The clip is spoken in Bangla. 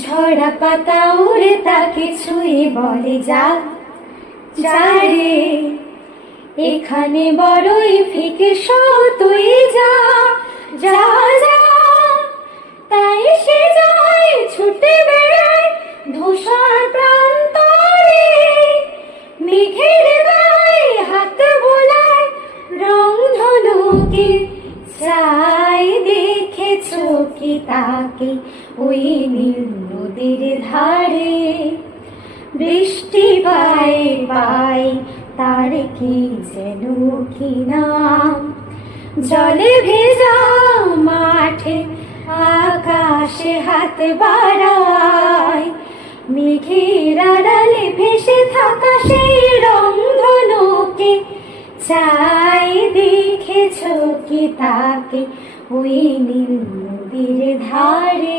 ঝরা পাতা উড়ে তাকে ছুঁয়ে বলে যা যা রে, এখানে বড়ই ফিকে তুই যা যা যা। তাই সে যায় ছুটে বেড়ায় ধূসর প্রান্তরে, মেঘের গায়ে হাত বোলায় রং ধনুকে। চাই দেখেছো কি তাকে ওই নীল নদীর ধারে, বৃষ্টি পায়ে পায় তার কি যেন কি নাম। জলে ভেজা মাঠে আকাশে হাত বাড়ায়, মেঘের আড়ালে ভেসে থাকা সেই রংধনুকে। চাই দেখেছো কি তাকে ওই নীল নদীর ধারে।